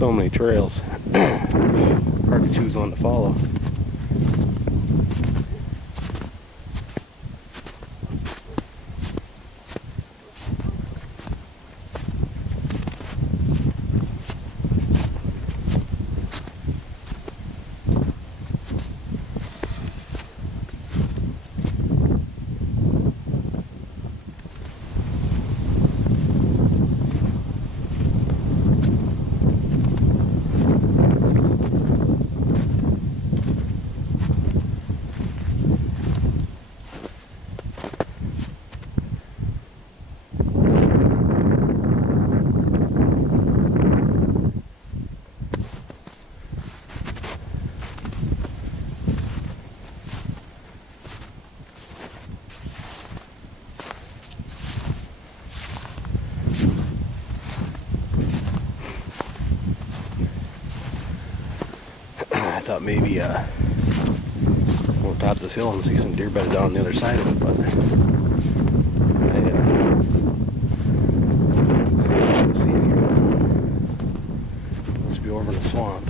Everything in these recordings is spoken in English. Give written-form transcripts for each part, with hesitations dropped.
So many trails. Hard to choose one to follow. I thought maybe we'll top this hill and see some deer bedded down on the other side of it, but I don't see any. Must be over in the swamp.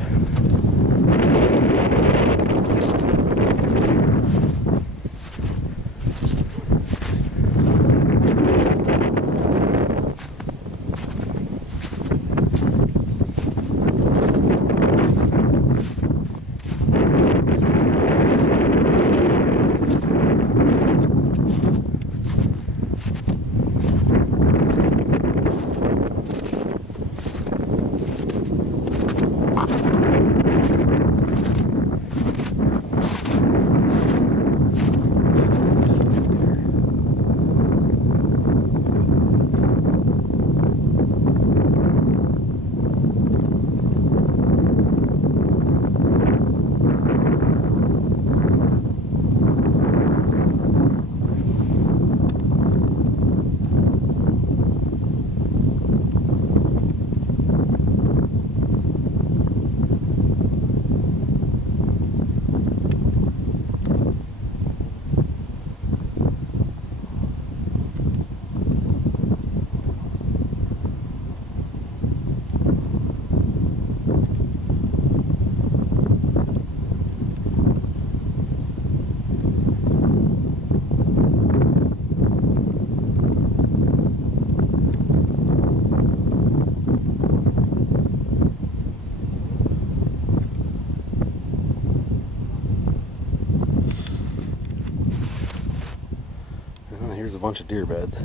Here's a bunch of deer beds.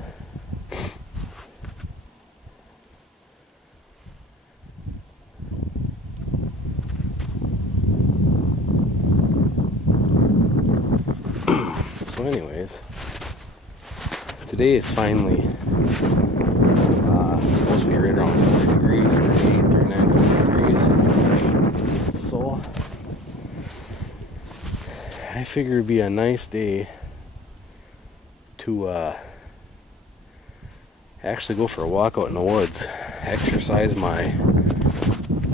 So anyways, today is finally supposed to be right around 40 degrees, 38, 39, 40 degrees. So I figured it'd be a nice day to actually go for a walk out in the woods, exercise my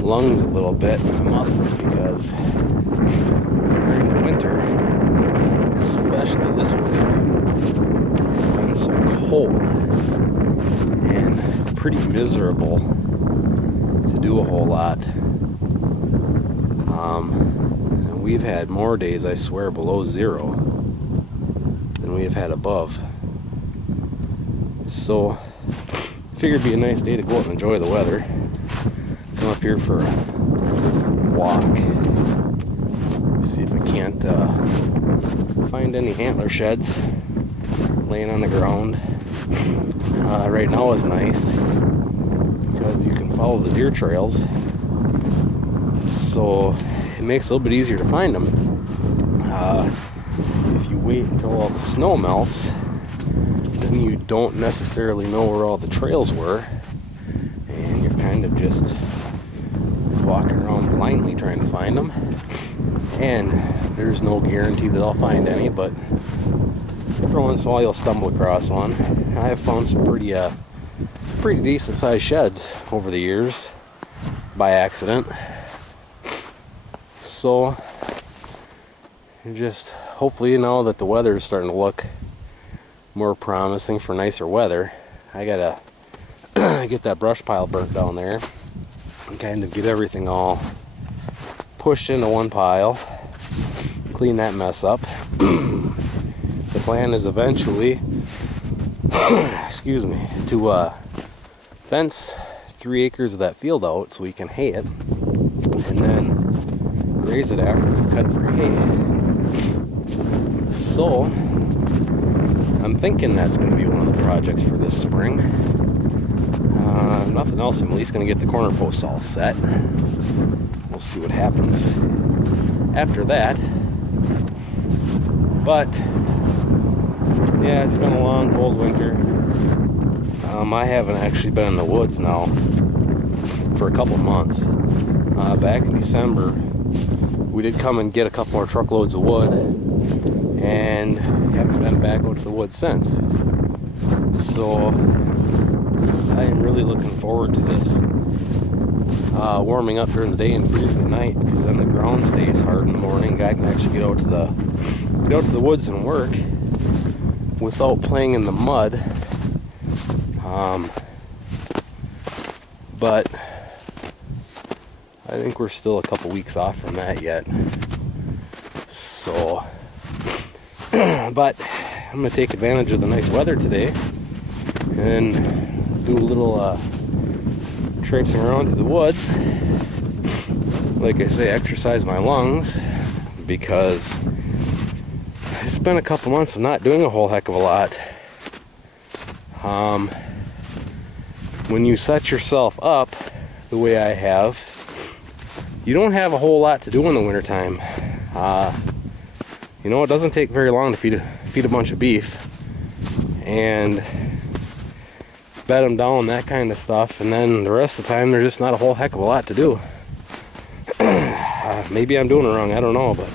lungs a little bit, my muscles, because during the winter, especially this winter, it's been so cold and pretty miserable to do a whole lot. We've had more days, I swear, below zero than we have had above. So figured it'd be a nice day to go out and enjoy the weather. Come up here for a walk. See if I can't find any antler sheds laying on the ground. Right now is nice because you can follow the deer trails, so it makes it a little bit easier to find them. If you wait until all the snow melts, then you don't necessarily know where all the trails were, and you're kind of just walking around blindly trying to find them. And there's no guarantee that I'll find any, but every once in a while you'll stumble across one. I have found some pretty decent sized sheds over the years by accident. So just hopefully, now that the weather is starting to look more promising for nicer weather, I gotta get that brush pile burnt down there and kind of get everything all pushed into one pile, clean that mess up. The plan is eventually, excuse me, to fence 3 acres of that field out so we can hay it, and then graze it after we cut for hay. So I'm thinking that's going to be one of the projects for this spring. Nothing else, I'm at least going to get the corner posts all set. We'll see what happens after that. But yeah, it's been a long, cold winter. I haven't actually been in the woods now for a couple months. Back in December, we did come and get a couple more truckloads of wood, and haven't been back out to the woods since. So I am really looking forward to this warming up during the day and freezing at night, because then the ground stays hard in the morning. I can actually get out to the woods and work without playing in the mud. But I think we're still a couple weeks off from that yet. So, but I'm going to take advantage of the nice weather today and do a little traipsing around to the woods. Like I say, exercise my lungs, because it's been a couple months of not doing a whole heck of a lot. When you set yourself up the way I have, you don't have a whole lot to do in the wintertime. You know, it doesn't take very long to feed a bunch of beef and bed them down, that kind of stuff, and then the rest of the time there's just not a whole heck of a lot to do. Maybe I'm doing it wrong, I don't know, but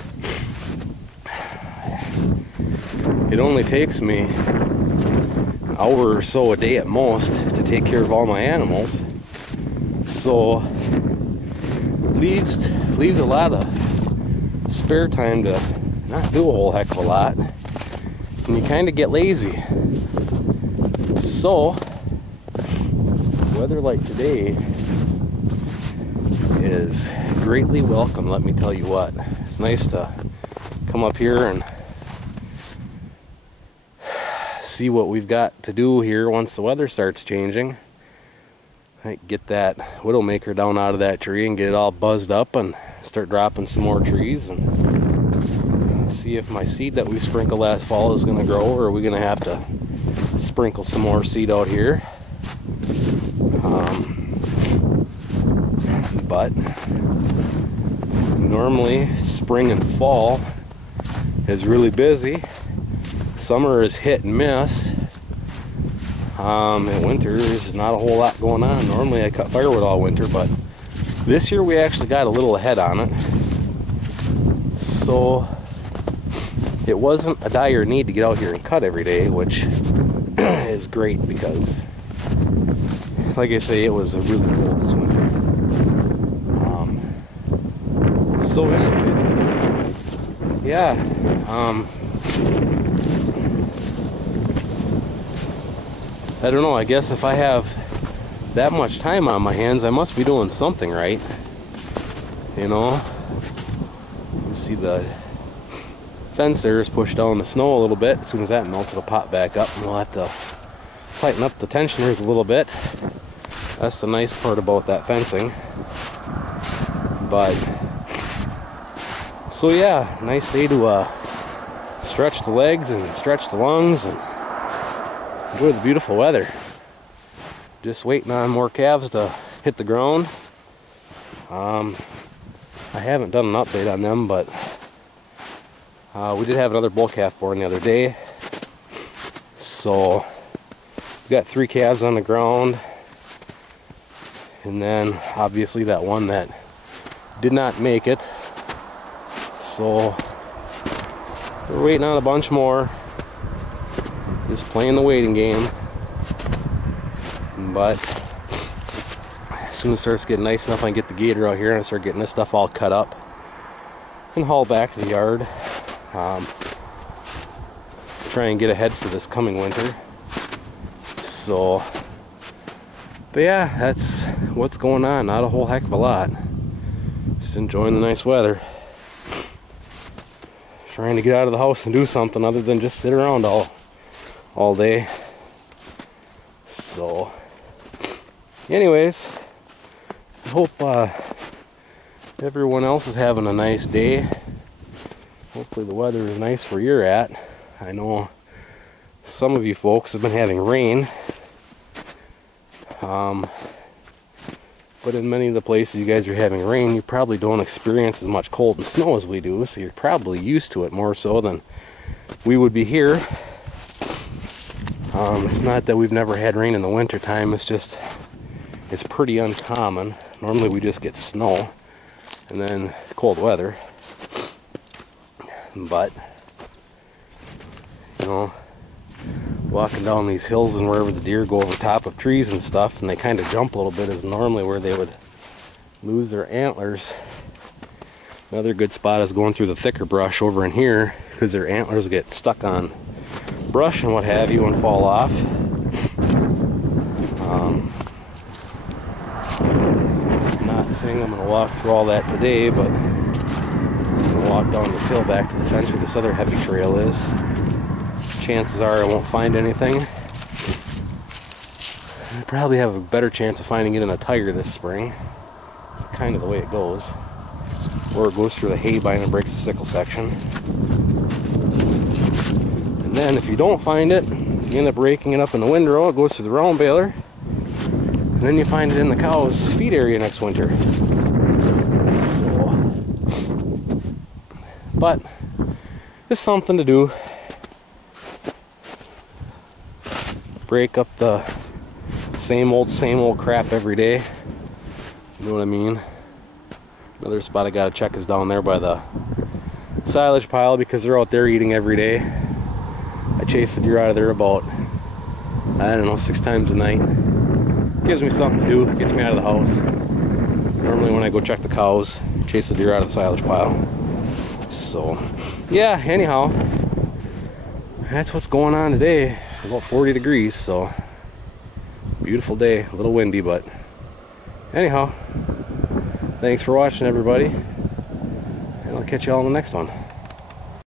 it only takes me an hour or so a day at most to take care of all my animals. So leaves a lot of spare time to not do a whole heck of a lot, and you kind of get lazy. So weather like today is greatly welcome, let me tell you what. It's nice to come up here and see what we've got to do here once the weather starts changing. Get that widowmaker down out of that tree and get it all buzzed up and start dropping some more trees, and see if my seed that we sprinkled last fall is going to grow, or are we going to have to sprinkle some more seed out here. But normally spring and fall is really busy. Summer is hit and miss. In winter, there's not a whole lot going on. Normally I cut firewood all winter, but this year we actually got a little ahead on it. So it wasn't a dire need to get out here and cut every day, which is great, because like I say, it was a really cold this winter. So anyway, yeah, I don't know, I guess if I have that much time on my hands, I must be doing something right. You know, you see the fence there is pushed down the snow a little bit. As soon as that melts, it'll pop back up, and we'll have to tighten up the tensioners a little bit. That's the nice part about that fencing. But so yeah, nice day to stretch the legs and stretch the lungs and enjoy the beautiful weather. Just waiting on more calves to hit the ground. I haven't done an update on them, but we did have another bull calf born the other day. So we got 3 calves on the ground, and then obviously that one that did not make it. So we're waiting on a bunch more. Just playing the waiting game. But as soon as it starts getting nice enough, I can get the gator out here and start getting this stuff all cut up and haul back to the yard. Try and get ahead for this coming winter. So, but yeah, that's what's going on? Not a whole heck of a lot. Just enjoying the nice weather. Trying to get out of the house and do something other than just sit around all day. So, anyways, I hope everyone else is having a nice day. Hopefully the weather is nice where you're at. I know some of you folks have been having rain. But in many of the places you guys are having rain, you probably don't experience as much cold and snow as we do, so you're probably used to it more so than we would be here. It's not that we've never had rain in the winter time, it's just, it's pretty uncommon. Normally we just get snow and then cold weather. But, you know, walking down these hills and wherever the deer go over top of trees and stuff, and they kind of jump a little bit, is normally where they would lose their antlers. Another good spot is going through the thicker brush over in here, because their antlers get stuck on brush and what have you and fall off. Not saying I'm going to walk through all that today, but I'm going to walk down this hill back to the fence where this other heavy trail is. Chances are I won't find anything. I probably have a better chance of finding it in a tire this spring. It's kind of the way it goes. Or it goes through the hay bine and breaks the sickle section. And then if you don't find it, you end up raking it up in the windrow, it goes through the round baler. And then you find it in the cow's feed area next winter. So, but it's something to do. Break up the same old crap every day. You know what I mean? Another spot I gotta check is down there by the silage pile, because they're out there eating every day. I chase the deer out of there about, I don't know, 6 times a night. Gives me something to do, gets me out of the house. Normally when I go check the cows, chase the deer out of the silage pile. So, yeah, anyhow, that's what's going on today. About 40 degrees, so beautiful day, a little windy, but anyhow, thanks for watching everybody, and I'll catch you all in the next one.